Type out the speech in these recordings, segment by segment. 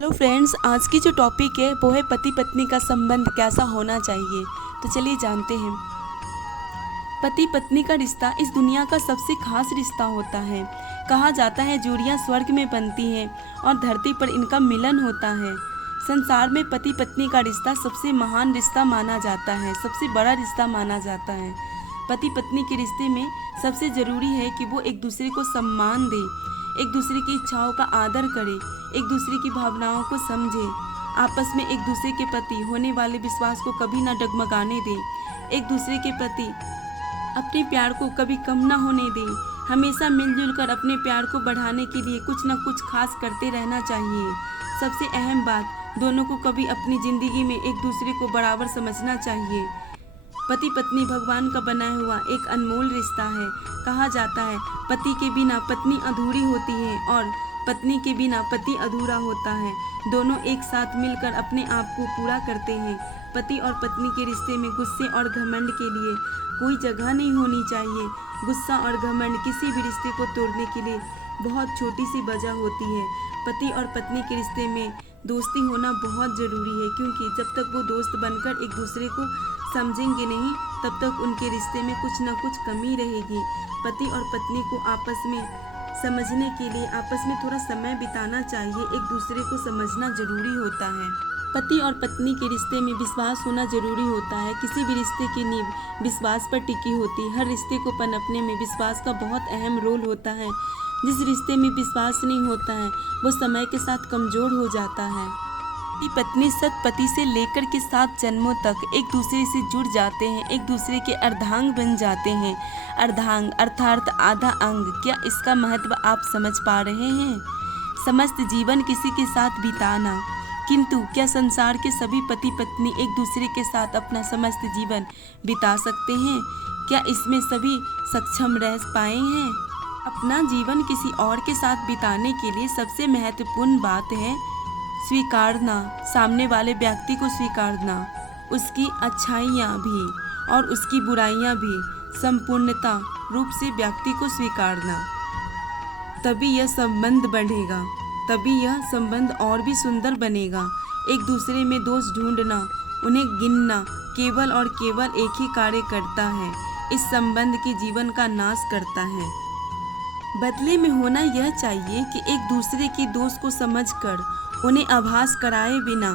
Hello friends, आज की जो टॉपिक है वो है पति पत्नी का संबंध कैसा होना चाहिए। तो चलिए जानते हैं। पति पत्नी का रिश्ता इस दुनिया का सबसे खास रिश्ता होता है। कहा जाता है जोड़ियां स्वर्ग में बनती हैं और धरती पर इनका मिलन होता है। संसार में पति पत्नी का रिश्ता सबसे महान रिश्ता माना जाता है, सबसे बड़ा रिश्ता माना जाता है। पति पत्नी के रिश्ते में सबसे ज़रूरी है कि वो एक दूसरे को सम्मान दें, एक दूसरे की इच्छाओं का आदर करें, एक दूसरे की भावनाओं को समझें, आपस में एक दूसरे के प्रति होने वाले विश्वास को कभी ना डगमगाने दें, एक दूसरे के प्रति अपने प्यार को कभी कम ना होने दें। हमेशा मिलजुल कर अपने प्यार को बढ़ाने के लिए कुछ ना कुछ खास करते रहना चाहिए। सबसे अहम बात, दोनों को कभी अपनी ज़िंदगी में एक दूसरे को बराबर समझना चाहिए। पति पत्नी भगवान का बनाया हुआ एक अनमोल रिश्ता है। कहा जाता है पति के बिना पत्नी अधूरी होती है और पत्नी के बिना पति अधूरा होता है। दोनों एक साथ मिलकर अपने आप को पूरा करते हैं। पति और पत्नी के रिश्ते में गुस्से और घमंड के लिए कोई जगह नहीं होनी चाहिए। गुस्सा और घमंड किसी भी रिश्ते को तोड़ने के लिए बहुत छोटी सी वजह होती है। पति और पत्नी के रिश्ते में दोस्ती होना बहुत ज़रूरी है, क्योंकि जब तक वो दोस्त बनकर एक दूसरे को समझेंगे नहीं, तब तक उनके रिश्ते में कुछ न कुछ कमी रहेगी। पति और पत्नी को आपस में समझने के लिए आपस में थोड़ा समय बिताना चाहिए। एक दूसरे को समझना ज़रूरी होता है। पति और पत्नी के रिश्ते में विश्वास होना ज़रूरी होता है। किसी भी रिश्ते की नींव विश्वास पर टिकी होती है। हर रिश्ते को पनपने में विश्वास का बहुत अहम रोल होता है। जिस रिश्ते में विश्वास नहीं होता है वो समय के साथ कमज़ोर हो जाता है। पति पत्नी सत पति से लेकर के 7 जन्मों तक एक दूसरे से जुड़ जाते हैं, एक दूसरे के अर्धांग बन जाते हैं। अर्धांग अर्थात आधा अंग। क्या इसका महत्व आप समझ पा रहे हैं? समस्त जीवन किसी के साथ बिताना। किंतु क्या संसार के सभी पति पत्नी एक दूसरे के साथ अपना समस्त जीवन बिता सकते हैं? क्या इसमें सभी सक्षम रह पाए हैं? अपना जीवन किसी और के साथ बिताने के लिए सबसे महत्वपूर्ण बात है स्वीकारना, सामने वाले व्यक्ति को स्वीकारना, उसकी अच्छाइयाँ भी और उसकी बुराइयाँ भी संपूर्णता रूप से व्यक्ति को स्वीकारना। तभी यह संबंध बढ़ेगा, तभी यह संबंध और भी सुंदर बनेगा। एक दूसरे में दोष ढूंढना, उन्हें गिनना केवल और केवल एक ही कार्य करता है, इस संबंध के जीवन का नाश करता है। बदले में होना यह चाहिए कि एक दूसरे के दोष को समझकर उन्हें आभास कराए बिना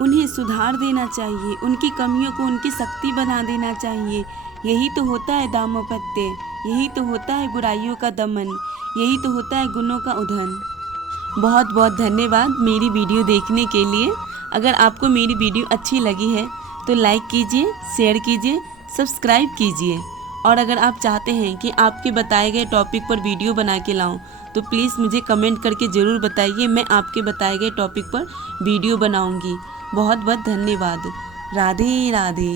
उन्हें सुधार देना चाहिए। उनकी कमियों को उनकी शक्ति बना देना चाहिए। यही तो होता है दाम्पत्य, यही तो होता है बुराइयों का दमन, यही तो होता है गुणों का उधन। बहुत बहुत धन्यवाद मेरी वीडियो देखने के लिए। अगर आपको मेरी वीडियो अच्छी लगी है तो लाइक कीजिए, शेयर कीजिए, सब्सक्राइब कीजिए। और अगर आप चाहते हैं कि आपके बताए गए टॉपिक पर वीडियो बना के लाऊं तो प्लीज़ मुझे कमेंट करके ज़रूर बताइए। मैं आपके बताए गए टॉपिक पर वीडियो बनाऊंगी। बहुत बहुत धन्यवाद। राधे राधे।